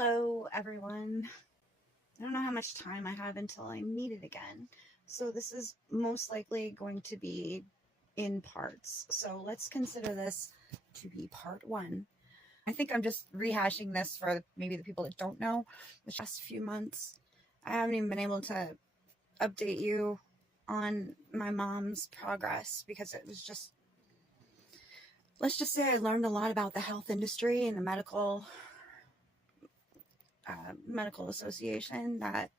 Hello, everyone. I don't know how much time I have until I meet it again. So this is most likely going to be in parts. So let's consider this to be part one. I think I'm just rehashing this for maybe the people that don't know. The last few months, I haven't even been able to update you on my mom's progress because it was just, let's just say I learned a lot about the health industry and the medical association that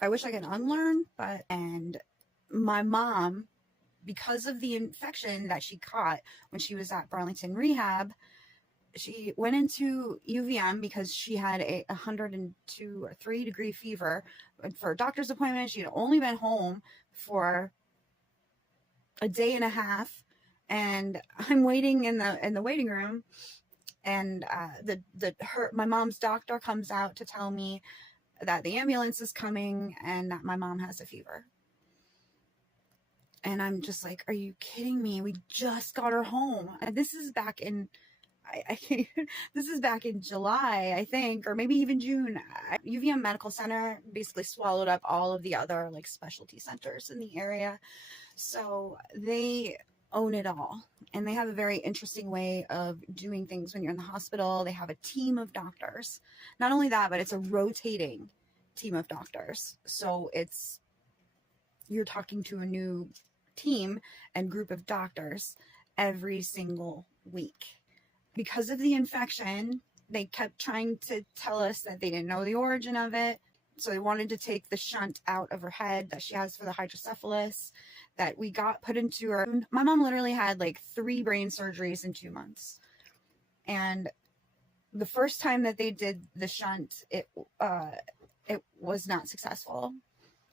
I wish I could unlearn. And my mom, because of the infection that she caught when she was at Burlington Rehab, she went into UVM because she had a 102 or 3 degree fever. For a doctor's appointment, she had only been home for a day and a half, and I'm waiting in the waiting room, and my mom's doctor comes out to tell me that the ambulance is coming and that my mom has a fever. And I'm just like, are you kidding me? We just got her home. And this is back in, this is back in July, I think, or maybe even June. UVM Medical Center basically swallowed up all of the other like specialty centers in the area. So they own it all. And they have a very interesting way of doing things when you're in the hospital. They have a team of doctors. Not only that, but it's a rotating team of doctors. So you're talking to a new team and group of doctors every single week. Because of the infection, they kept trying to tell us that they didn't know the origin of it. So they wanted to take the shunt out of her head that she has for the hydrocephalus that we got put into her. My mom literally had like 3 brain surgeries in 2 months. And the first time that they did the shunt, it was not successful.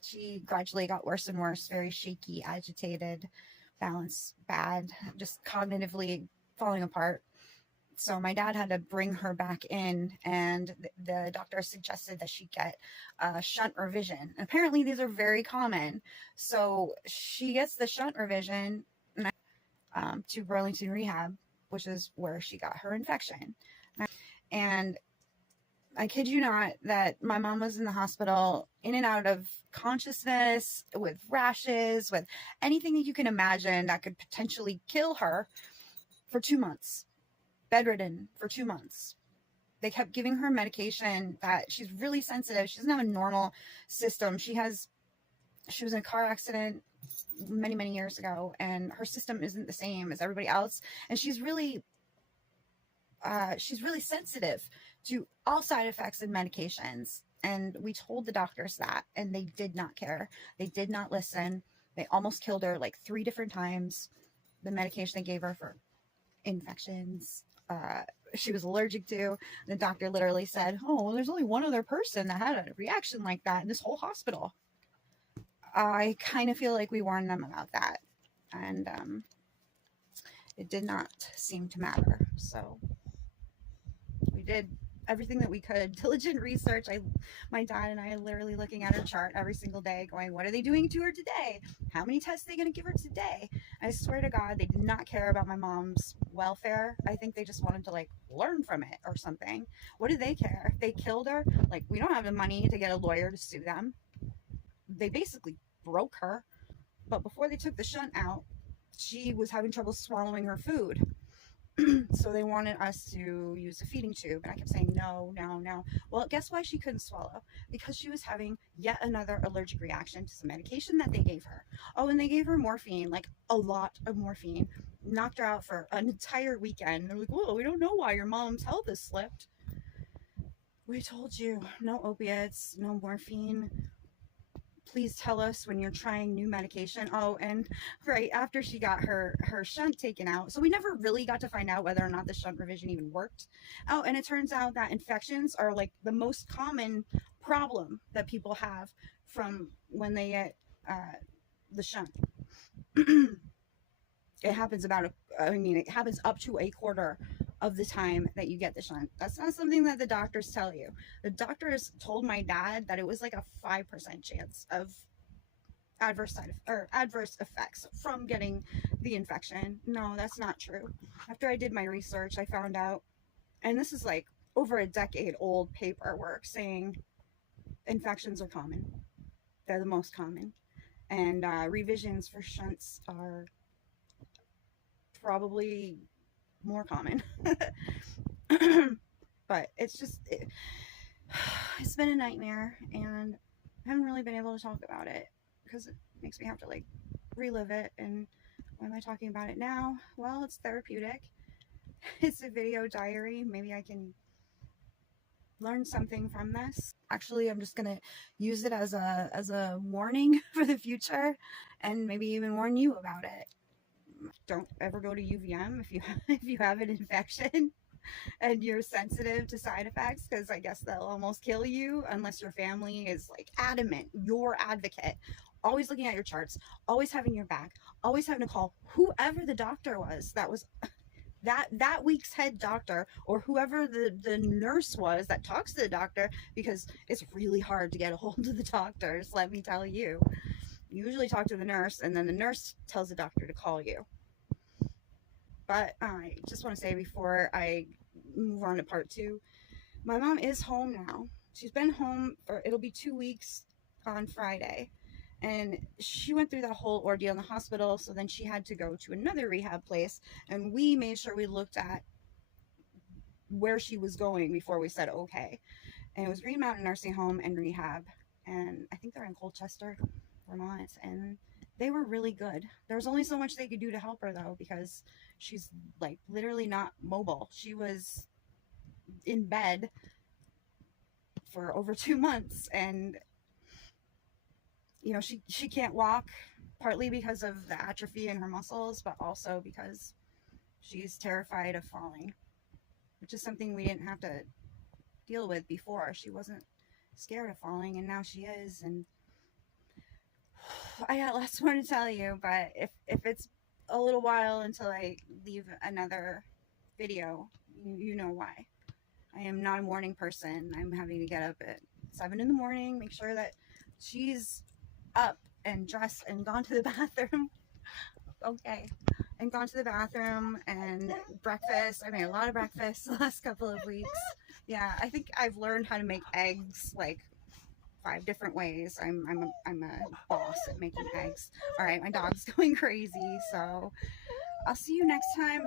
She gradually got worse and worse, very shaky, agitated, balance bad, just cognitively falling apart. So my dad had to bring her back in, and the doctor suggested that she get a shunt revision. Apparently these are very common. So she gets the shunt revision to Burlington Rehab, which is where she got her infection. And I kid you not that my mom was in the hospital in and out of consciousness, with rashes, with anything that you can imagine that could potentially kill her, for 2 months. Bedridden for 2 months. They kept giving her medication that she's really sensitive. She doesn't have a normal system. She was in a car accident many, many years ago, and her system isn't the same as everybody else. And she's really sensitive to all side effects and medications. And we told the doctors that, and they did not care. They did not listen. They almost killed her like 3 different times. The medication they gave her for infections, she was allergic to. The doctor literally said, oh, well, there's only one other person that had a reaction like that in this whole hospital. I kind of feel like we warned them about that, and it did not seem to matter. So we did everything that we could, diligent research. My dad and I are literally looking at her chart every single day going, what are they doing to her today? How many tests are they going to give her today? I swear to God, they did not care about my mom's welfare. I think they just wanted to like learn from it or something. What do they care? They killed her. Like, we don't have the money to get a lawyer to sue them. They basically broke her. But before they took the shunt out, she was having trouble swallowing her food. So they wanted us to use a feeding tube, and I kept saying no, no, no. Well, guess why she couldn't swallow? Because she was having yet another allergic reaction to some medication that they gave her. Oh, and they gave her morphine, like a lot of morphine. Knocked her out for an entire weekend. They're like, whoa, we don't know why your mom's health has slipped. We told you, no opiates, no morphine. Please tell us when you're trying new medication. Oh, and right after she got her shunt taken out, so we never really got to find out whether or not the shunt revision even worked. Oh, and it turns out that infections are like the most common problem that people have from when they get the shunt. It happens it happens up to a quarter of the time that you get the shunt. That's not something that the doctors tell you. The doctors told my dad that it was like a 5% chance of adverse effects from getting the infection. No, that's not true. After I did my research, I found out And this is like over a decade old paperwork saying infections are common. They're the most common. And revisions for shunts are probably more common. But it's just, it's been a nightmare, and I haven't really been able to talk about it because it makes me have to like relive it. And why am I talking about it now? Well, it's therapeutic. It's a video diary. Maybe I can learn something from this. Actually, I'm just gonna use it as a warning for the future, and maybe even warn you about it. Don't ever go to UVM if you if you have an infection and you're sensitive to side effects, because I guess they'll almost kill you unless your family is like adamant, your advocate, always looking at your charts, always having your back, always having to call whoever the doctor was that was that week's head doctor, or whoever the nurse was that talks to the doctor, because it's really hard to get a hold of the doctors, let me tell you. You usually talk to the nurse, and then the nurse tells the doctor to call you. But I just want to say before I move on to part 2, my mom is home now. She's been home for, it'll be 2 weeks on Friday. And she went through that whole ordeal in the hospital, so then she had to go to another rehab place, and we made sure we looked at where she was going before we said okay. And it was Green Mountain Nursing Home and Rehab, and I think they're in Colchester, Vermont, and they were really good. There was only so much they could do to help her, though, because she's like literally not mobile. She was in bed for over 2 months, and you know, she can't walk, partly because of the atrophy in her muscles, but also because she's terrified of falling, which is something we didn't have to deal with before. She wasn't scared of falling, and now she is. And I got lots more to tell you, but if it's a little while until I leave another video, you know why. I am not a morning person. I'm having to get up at 7 in the morning, make sure that she's up and dressed and gone to the bathroom. Okay. And gone to the bathroom, and breakfast. I made a lot of breakfast the last couple of weeks. Yeah, I think I've learned how to make eggs like 5 different ways. I'm a boss at making eggs. All right, my dog's going crazy, so I'll see you next time.